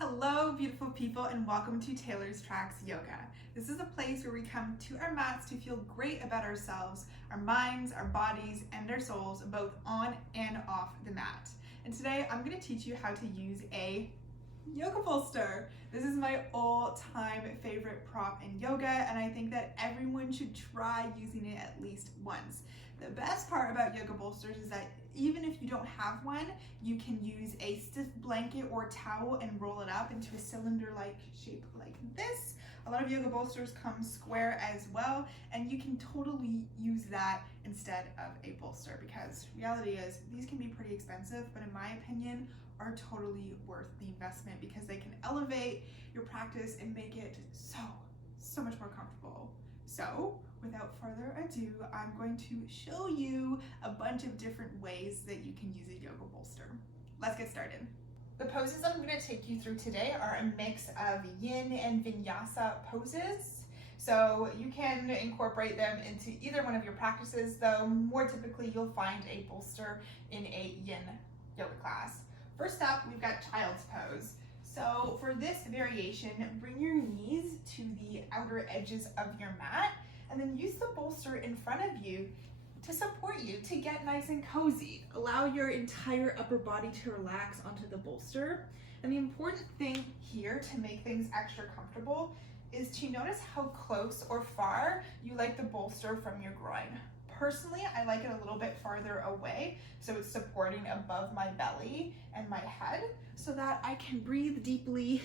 Hello, beautiful people, and welcome to Taylor's Tracks Yoga. This is a place where we come to our mats to feel great about ourselves, our minds, our bodies, and our souls, both on and off the mat. And today I'm going to teach you how to use a yoga bolster. This is my all-time favorite prop in yoga, and I think that everyone should try using it at least once. The best part about yoga bolsters is that even if you don't have one, you can use a stiff blanket or towel and roll it up into a cylinder-like shape like this. A lot of yoga bolsters come square as well, and you can totally use that instead of a bolster, because reality is these can be pretty expensive, but in my opinion are totally worth the investment because they can elevate your practice and make it so much more comfortable. So without further ado, I'm going to show you a bunch of different ways that you can use a yoga bolster. Let's get started. The poses I'm going to take you through today are a mix of yin and vinyasa poses. So you can incorporate them into either one of your practices, though more typically you'll find a bolster in a yin yoga class. First up, we've got child's pose. So for this variation, bring your knees to the outer edges of your mat and then use the bolster in front of you to support you to get nice and cozy. Allow your entire upper body to relax onto the bolster. And the important thing here to make things extra comfortable is to notice how close or far you like the bolster from your groin. Personally, I like it a little bit farther away, so it's supporting above my belly and my head so that I can breathe deeply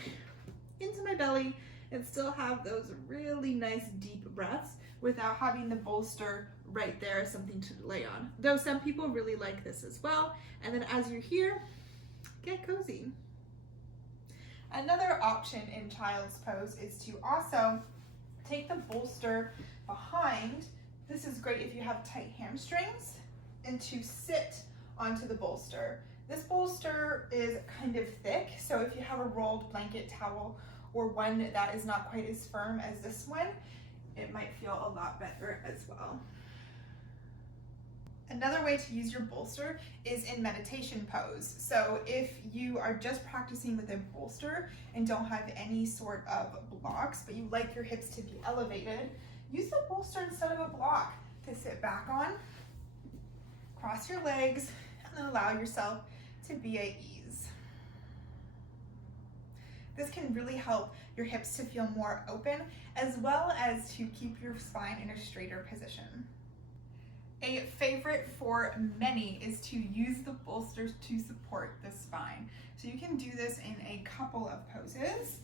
into my belly and still have those really nice deep breaths without having the bolster right there as something to lay on. Though some people really like this as well. And then as you're here, get cozy. Another option in child's pose is to also take the bolster behind. This is great if you have tight hamstrings, and to sit onto the bolster. This bolster is kind of thick, so if you have a rolled blanket, towel, or one that is not quite as firm as this one, it might feel a lot better as well. Another way to use your bolster is in meditation pose. So if you are just practicing with a bolster and don't have any sort of blocks, but you like your hips to be elevated, use the bolster instead of a block to sit back on, cross your legs, and then allow yourself to be at ease. This can really help your hips to feel more open, as well as to keep your spine in a straighter position. A favorite for many is to use the bolsters to support the spine. So you can do this in a couple of poses.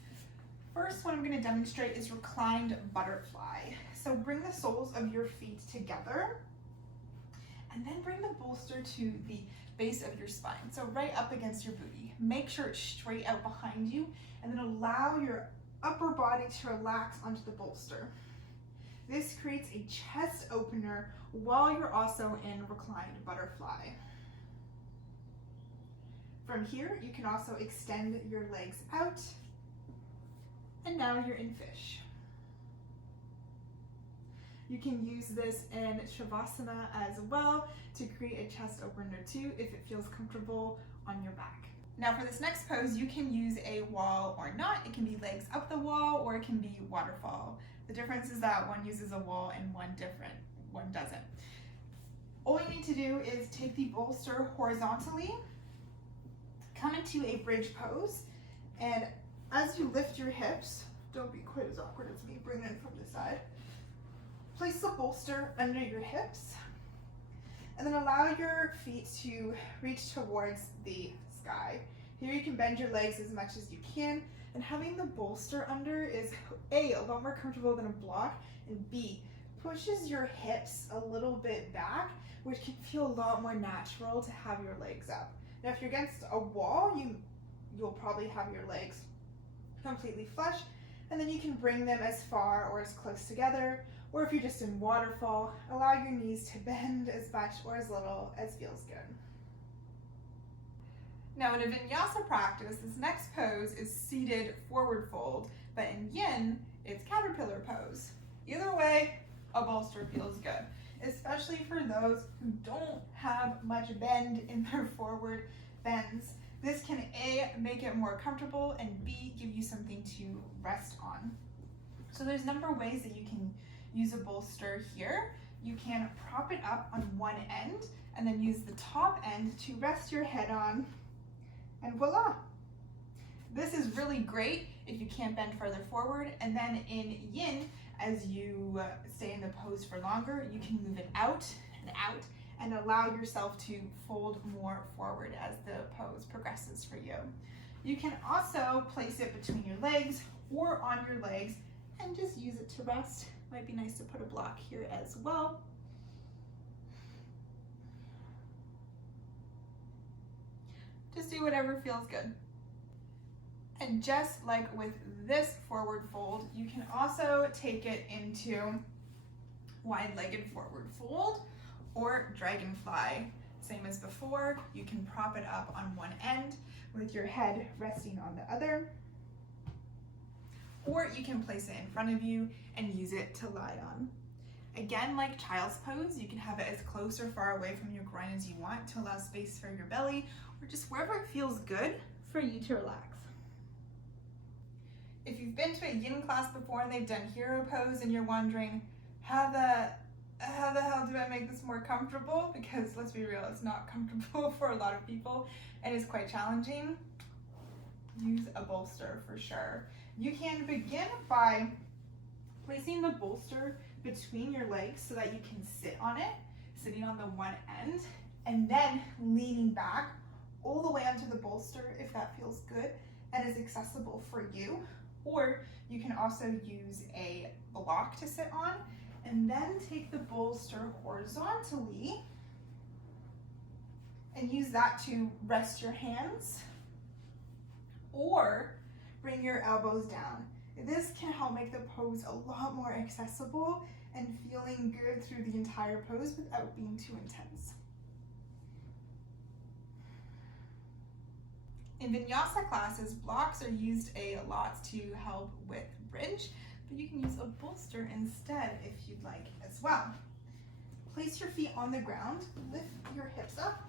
First one I'm going to demonstrate is reclined butterfly. So bring the soles of your feet together and then bring the bolster to the base of your spine, so right up against your booty. Make sure it's straight out behind you and then allow your upper body to relax onto the bolster. This creates a chest opener while you're also in reclined butterfly. From here, you can also extend your legs out, and now you're in fish. You can use this in Shavasana as well to create a chest opener too if it feels comfortable on your back. Now for this next pose, you can use a wall or not. It can be legs up the wall or it can be waterfall. The difference is that one uses a wall and one doesn't. All you need to do is take the bolster horizontally, come into a bridge pose, and as you lift your hips, don't be quite as awkward as me, bring it in from the side. Place the bolster under your hips, and then allow your feet to reach towards the sky. Here you can bend your legs as much as you can, and having the bolster under is A, a lot more comfortable than a block, and B, pushes your hips a little bit back, which can feel a lot more natural to have your legs up. Now if you're against a wall, you'll probably have your legs completely flush, and then you can bring them as far or as close together, or if you're just in waterfall, allow your knees to bend as much or as little as feels good. Now in a vinyasa practice, this next pose is seated forward fold, but in yin, it's caterpillar pose. Either way, a bolster feels good, especially for those who don't have much bend in their forward bends. This can A, make it more comfortable, and B, give you something to rest on. So there's a number of ways that you can use a bolster here. You can prop it up on one end and then use the top end to rest your head on, and voila. This is really great if you can't bend further forward, and then in yin, as you stay in the pose for longer, you can move it out and allow yourself to fold more forward as the pose progresses for you. You can also place it between your legs or on your legs and just use it to rest. Might be nice to put a block here as well. Just do whatever feels good. And just like with this forward fold, you can also take it into wide-legged forward fold or dragonfly. Same as before, you can prop it up on one end with your head resting on the other, or you can place it in front of you and use it to lie on. Again, like child's pose, you can have it as close or far away from your groin as you want to allow space for your belly, or just wherever it feels good for you to relax. If you've been to a yin class before and they've done hero pose and you're wondering, how the hell do I make this more comfortable? Because let's be real, it's not comfortable for a lot of people and it's quite challenging. Use a bolster for sure. You can begin by placing the bolster between your legs so that you can sit on it, sitting on the one end, and then leaning back all the way onto the bolster if that feels good and is accessible for you. Or you can also use a block to sit on and then take the bolster horizontally and use that to rest your hands, or bring your elbows down. This can help make the pose a lot more accessible and feeling good through the entire pose without being too intense. In vinyasa classes, blocks are used a lot to help with bridge, but you can use a bolster instead if you'd like as well. Place your feet on the ground, lift your hips up,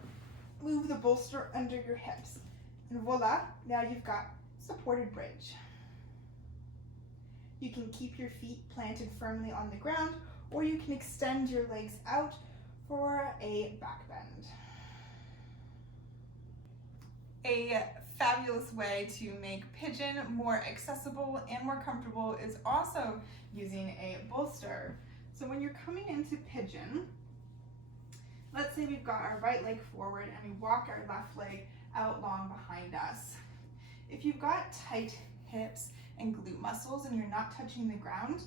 move the bolster under your hips, and voila, now you've got supported bridge. You can keep your feet planted firmly on the ground, or you can extend your legs out for a back bend. A fabulous way to make pigeon more accessible and more comfortable is also using a bolster. So when you're coming into pigeon, let's say we've got our right leg forward and we walk our left leg out long behind us. If you've got tight hips and glute muscles and you're not touching the ground,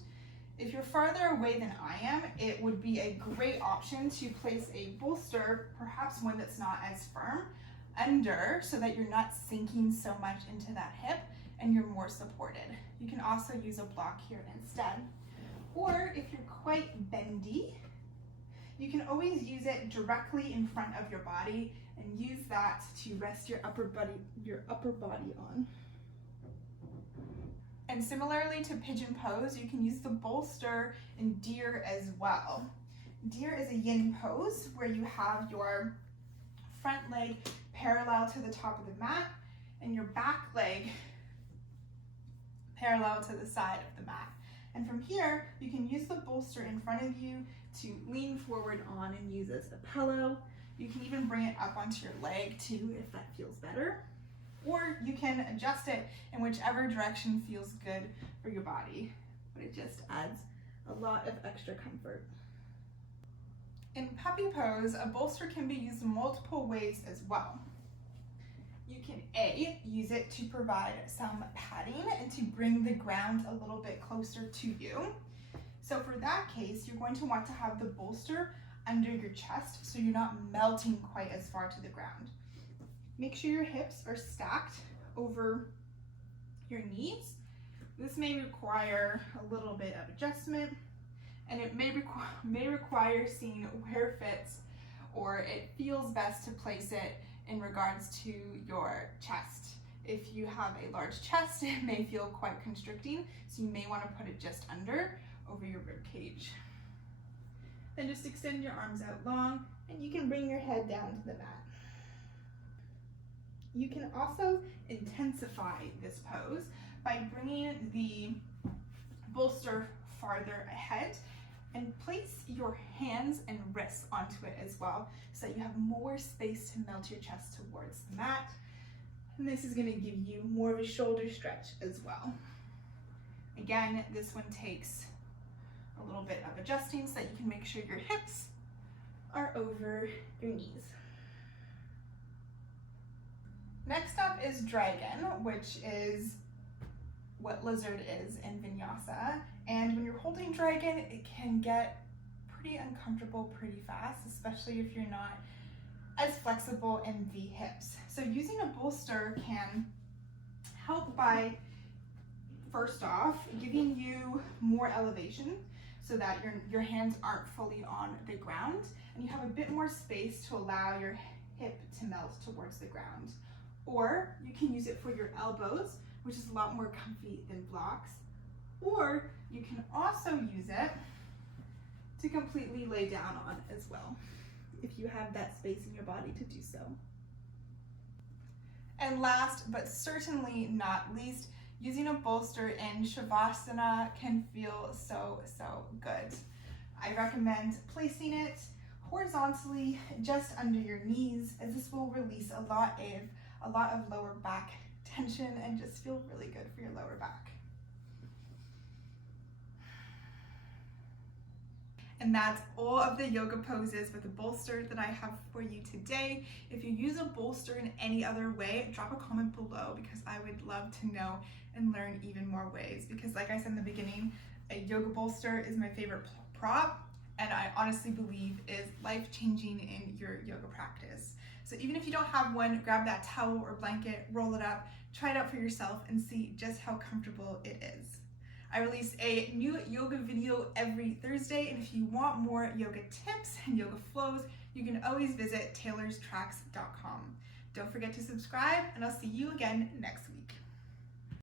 if you're farther away than I am, it would be a great option to place a bolster, perhaps one that's not as firm, under so that you're not sinking so much into that hip and you're more supported. You can also use a block here instead. Or if you're quite bendy, you can always use it directly in front of your body and use that to rest your upper body on. And similarly to pigeon pose, you can use the bolster in deer as well. Deer is a yin pose where you have your front leg parallel to the top of the mat and your back leg parallel to the side of the mat. And from here, you can use the bolster in front of you to lean forward on and use as a pillow. You can even bring it up onto your leg too if that feels better. Or you can adjust it in whichever direction feels good for your body, but it just adds a lot of extra comfort. In puppy pose, a bolster can be used multiple ways as well. You can A, use it to provide some padding and to bring the ground a little bit closer to you. So for that case, you're going to want to have the bolster under your chest so you're not melting quite as far to the ground. Make sure your hips are stacked over your knees. This may require a little bit of adjustment, and it may require seeing where it fits, or it feels best to place it in regards to your chest. If you have a large chest, it may feel quite constricting, so you may want to put it just over your rib cage. Then just extend your arms out long, and you can bring your head down to the mat. You can also intensify this pose by bringing the bolster farther ahead and place your hands and wrists onto it as well, so that you have more space to melt your chest towards the mat. And this is going to give you more of a shoulder stretch as well. Again, this one takes a little bit of adjusting so that you can make sure your hips are over your knees. Next up is dragon, which is what lizard is in vinyasa. And when you're holding dragon, it can get pretty uncomfortable pretty fast, especially if you're not as flexible in the hips. So using a bolster can help by, first off, giving you more elevation so that your hands aren't fully on the ground, and you have a bit more space to allow your hip to melt towards the ground. Or you can use it for your elbows, which is a lot more comfy than blocks. Or you can also use it to completely lay down on as well, if you have that space in your body to do so. And last but certainly not least, using a bolster in Shavasana can feel so good. I recommend placing it horizontally just under your knees, as this will release a lot of lower back tension and just feel really good for your lower back. And that's all of the yoga poses with a bolster that I have for you today. If you use a bolster in any other way, drop a comment below, because I would love to know and learn even more ways. Because like I said in the beginning, a yoga bolster is my favorite prop, and I honestly believe is life-changing in your yoga practice. So even if you don't have one, grab that towel or blanket, roll it up, try it out for yourself, and see just how comfortable it is. I release a new yoga video every Thursday, and if you want more yoga tips and yoga flows, you can always visit taylorstracks.com. Don't forget to subscribe, and I'll see you again next week.